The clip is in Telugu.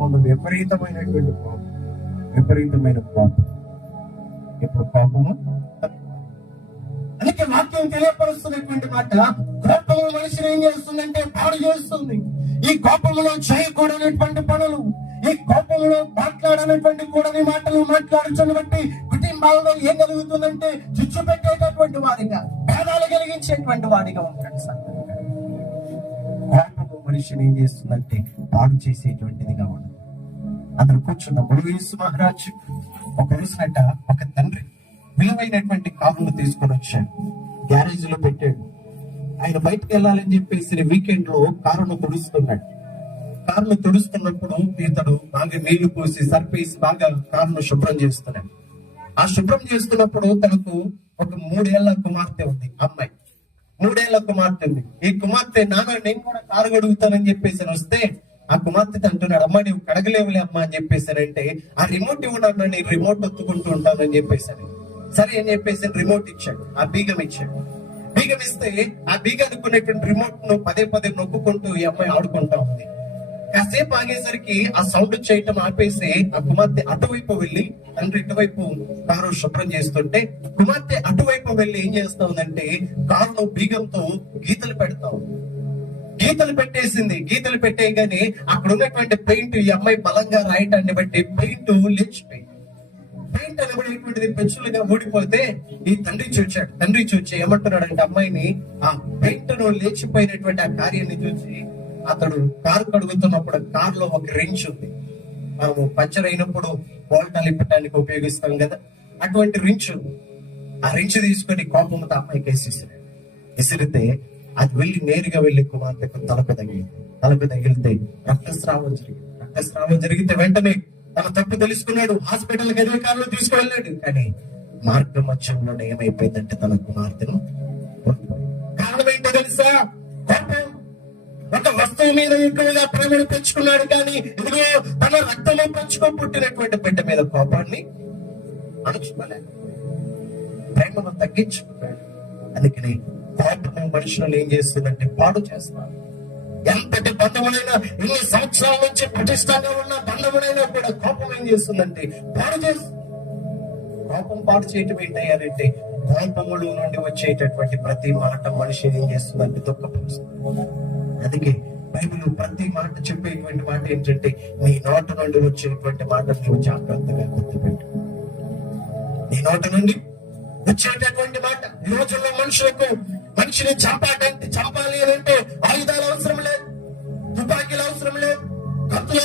ముందు విపరీతమైనటువంటి కోపం, విపరీతమైన కోపం. ఇప్పుడు కోపము, అందుకే వాక్యం తెలియపరుస్తున్నటువంటి మాట, కోపము మనిషిని ఏం చేస్తుందంటే పాడు చేస్తుంది. ఈ కోపంలో చేయకూడనటువంటి పనులు, ఈ కోపంలో మాట్లాడనటువంటి కూడని మాటలు మాట్లాడుతున్న బట్టి కుటుంబాలలో ఏం కలుగుతుందంటే చిచ్చు పెట్టేటటువంటి వాడిగా, భేదాలు కలిగించేటువంటి వాడిగా ఉంటాడు సార్. కోపము మనిషిని ఏం చేస్తుందంటే పాడు చేసేటువంటిదిగా ఉండదు. అందరూ కూర్చున్నాం. యేసు మహారాజు ఒక రోజునట ఒక తండ్రి విలువైనటువంటి కారును తీసుకొని వచ్చాడు, గ్యారేజ్ లో పెట్టాడు. ఆయన బయటకు వెళ్ళాలని చెప్పేసి వీకెండ్ లో కారును తుడుస్తున్నాడు. కారును తుడుస్తున్నప్పుడు ఇతడు బాగా నీళ్లు పోసి సర్పేసి బాగా కారును శుభ్రం చేస్తున్నాడు. ఆ శుభ్రం చేస్తున్నప్పుడు తనకు ఒక 3 ఏళ్ల కుమార్తె ఉంది. అమ్మాయి 3 ఏళ్ల కుమార్తె ఉంది. ఈ కుమార్తె, నాన్న నేను కూడా కారు కడుగుతానని చెప్పేసి వస్తే ఆ కుమార్తె అంటున్నాడు, అమ్మ నువ్వు కడగలేవులే అమ్మ అని చెప్పేసారంటే, ఆ రిమోట్ ఇవ్వనన్నా నేను రిమోట్ ఒత్తుకుంటూ ఉంటాను అని చెప్పేసాను. సరే అని చెప్పేసి రిమోట్ ఇచ్చాడు, ఆ బీగం ఇచ్చాడు. బీగం ఇస్తే ఆ బీగం అనుకునేటువంటి రిమోట్ ను పదే పదే నొక్కుంటూ ఈ అమ్మాయి ఆడుకుంటా ఉంది. కాసేపు ఆగేసరికి ఆ సౌండ్ చేయటం ఆపేసి ఆ కుమార్తె అటువైపు వెళ్ళి, తండ్రి ఇటువైపు కారు శుభ్రం చేస్తుంటే కుమార్తె అటువైపు వెళ్ళి ఏం చేస్తా ఉందంటే కారులో బీగంతో గీతలు పెడతా ఉంది. గీతలు పెట్టేసింది. గీతలు పెట్టేయగానే అక్కడ ఉన్నటువంటి పెయింట్ ఈ అమ్మాయి బలంగా రాయటాన్ని బట్టి పెయింట్ లేచిపోయింది. పెయింట్ అనబడేటువంటిది పెచ్చులుగా ఊడిపోతే ఈ తండ్రి చూచాడు. తండ్రి చూచి ఏమంటున్నాడంటే అమ్మాయిని, ఆ పెయింట్ ను లేచిపోయినటువంటి ఆ కార్యాన్ని చూసి అతడు కారు కడుగుతున్నప్పుడు కారులో ఒక రెంచ్ ఉంది. మనము పంచర్ అయినప్పుడు బోల్టాలు ఇప్పటానికి ఉపయోగిస్తాం కదా, అటువంటి రెంచ్ ఉంది. ఆ రెంచ్ తీసుకొని కోపంతో అమ్మాయికి వేసేసాడు. విసిరితే అది నేరుగా వెళ్ళి కుమార్తెకు తలకు తగిలితే రక్తస్రావం జరిగితే వెంటనే తన తప్పు తెలుసుకున్నాడు. హాస్పిటల్ గదివే కారులో తీసుకువెళ్ళాడు. కానీ మార్గ మధ్యంలో ఏమైపోయిందంటే తన కుమార్తెను కారణం ఏంటో తెలుసా? కోపం. ఒక వస్తువు మీద ఎక్కువగా ప్రేమను పెంచుకున్నాడు, కానీ ఇదిగో తన రక్తంలో పెంచుకో పుట్టినటువంటి బిడ్డ మీద కోపాన్ని అణుచుకోలేదు, ప్రేమను తగ్గించుకున్నాడు. అందుకని కోపం మనుషులను ఏం చేస్తుందంటే పాడు చేస్తారు. ఎంతటి బంధమునైనా, ఎన్ని సంవత్సరాల నుంచి ప్రతిష్టంగా ఉన్న బంధమునైనా కూడా కోపం ఏం చేస్తుందంటే పాడు చేస్తుంది. కోపం పాడు చేయటం ఏంటంటే కోపములో నుండి వచ్చేటటువంటి ప్రతి మాట మనిషిని ఏం చేస్తుందంటే దుఃఖపరుస్తుంది. అందుకే బైబిల్ ప్రతి మాట చెప్పేటువంటి మాట ఏంటంటే నీ నోట నుండి వచ్చేటువంటి మాట నువ్వు జాగ్రత్తగా గుర్తుపెట్టు. నీ నోట నుండి వచ్చేటటువంటి మాట. ఈ రోజుల్లో మనిషిని చంపాలి అంటే ఆయుధాలు అవసరం లేదు, తుపాకీలు అవసరం లేదు, కత్తులు